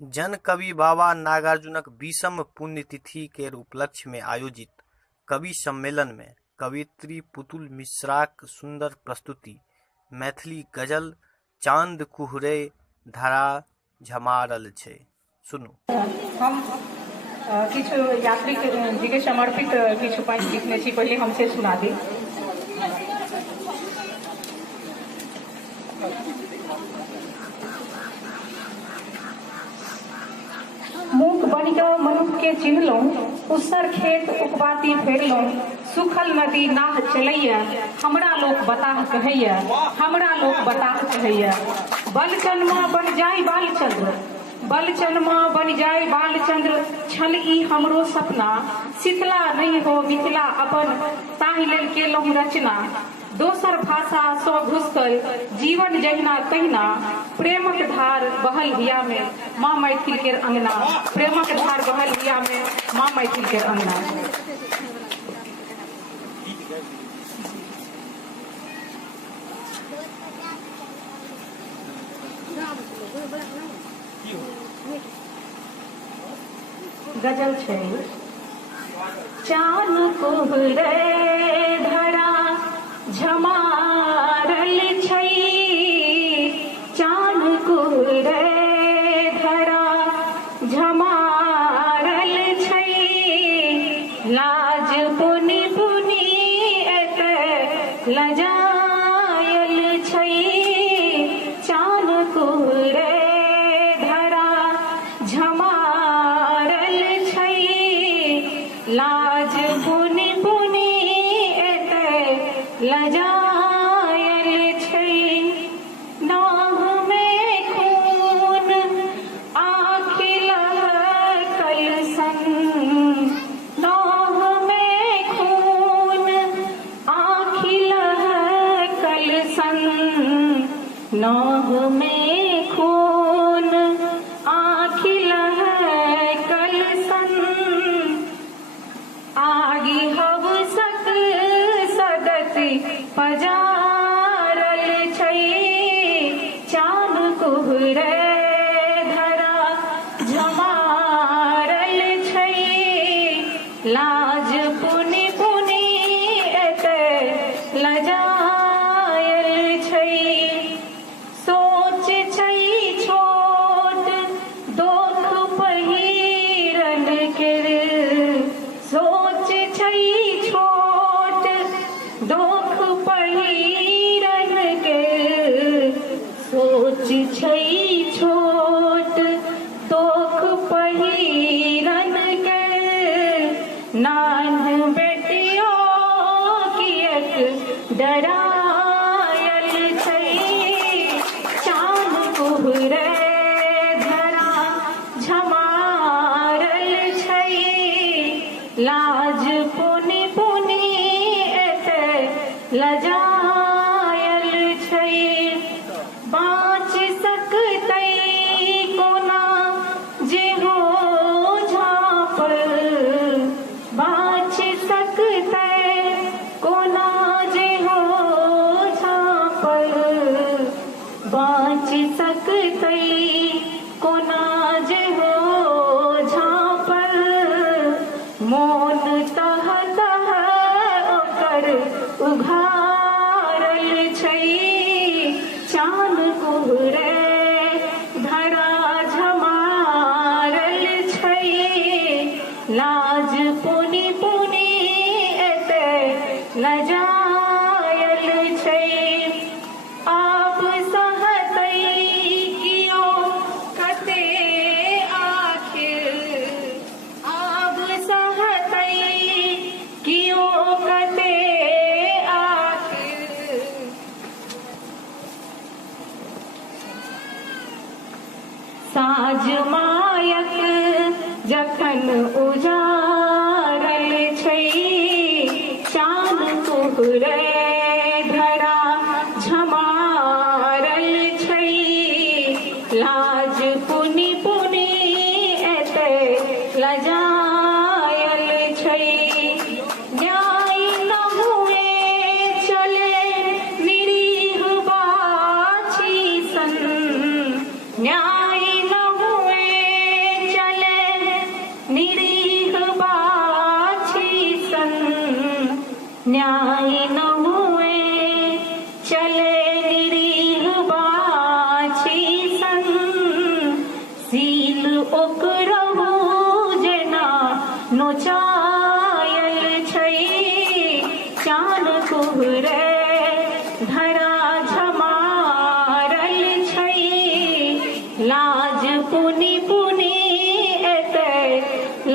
जन कवि बाबा नागार्जुनक 20म पुण्यतिथि केर उपलक्ष्य में आयोजित कवि सम्मेलन में कवयित्री पुतुल मिश्राक सुंदर प्रस्तुति मैथिली गजल चांद कुहरे धरा झमारल छै। सुनू। हम किछु यात्री जी के समर्पित किछु पंक्ति लिखने छी, पहले हमसे सुना दी। मूक बनिक मनुख के चिन्हलौं, उसर खेत उपबाती फेरलौं, सुखल नदी नाह चलैया, हमरा लोक बताह कहैया, हमरा लोक बताह कहैया। बलचनमा बन जाय बालचंद्र, बलचनमा बन जाय बालचंद्र, छल ई हमरो सपना, शीतला नहीं हो मिथिला अपन, ताहि लेल केलहुँ रचना। दोसर भाषा सो घुसकल जीवन जहिना तहिना, प्रेमक धार बहल हिया में माँ मैथिल केर अंगना, प्रेमक धार बहल हिया में माँ मैथिल केर अंगना। गजल छै। चान कुहरे धरा झमारल छै, चान कुहरे धरा झमारल छै, लाज पुनि पुनि एत लजायल छै, चान कुहरे धरा झमारल छै, लाज पुनि पुनि एत लजायल छै। नाह में खून आँखि लहकल सन, नाह में खून आँखि लहकल सन, नाह में खून आँखि लहकल सन, आगि हवसक सदति पजारल छै, चान कुहरे धरा झमारल छै, लाज पुनि पुनि एत लजायल छै। सोच छै छोट दोख पहिरन केर, सोच छै छोट दोख पहिरन केर, सोच छै छोट दोख पहिरन केर, नान बेटियो किएक डरायल छै, चान कुहरे धरा झमारल छै, लाज पुनि पुनि एत लजायल छै। बाँच सकतै कोना जेहो झाँपल, बाँच सकतै कोना जेहो झाँपल, बाँच सकतै कोना जेहो झाँपल, मोन तह तह ओकर उघारल छै, चान कुहरे धरा झमारल छै, लाज पुनि पुनि एत लजायल छै। आब सहतै कियो कते आखिर, आब सहतै कियो कते आखिर, साँझ मायक जखन उजारल छै, चान कुहरे धरा झमारल छै, लाज पुनि पुनि एत लजायल छै। न्याय न हुए चले निरीह बाछी सन, न्याय न हुए ओकरहु जेना नोचायल छै चान कुहरे धरा झमारल छै लाज पुनि पुनि एते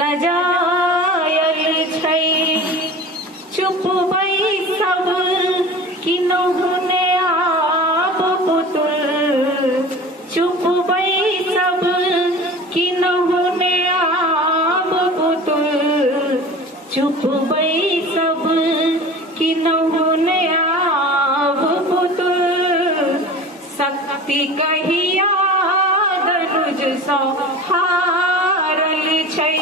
लजायल छै चुप बैसब किन्हु ने आब पुतुल चुप बैसब किन्हु ने आब पुतुल चुप बैसब किन्हु ने आब पुतुल शक्ति कहिया दनुज सँ हारल छै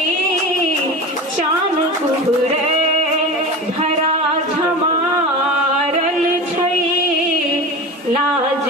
चान कुहरे धरा झमारल छै लाज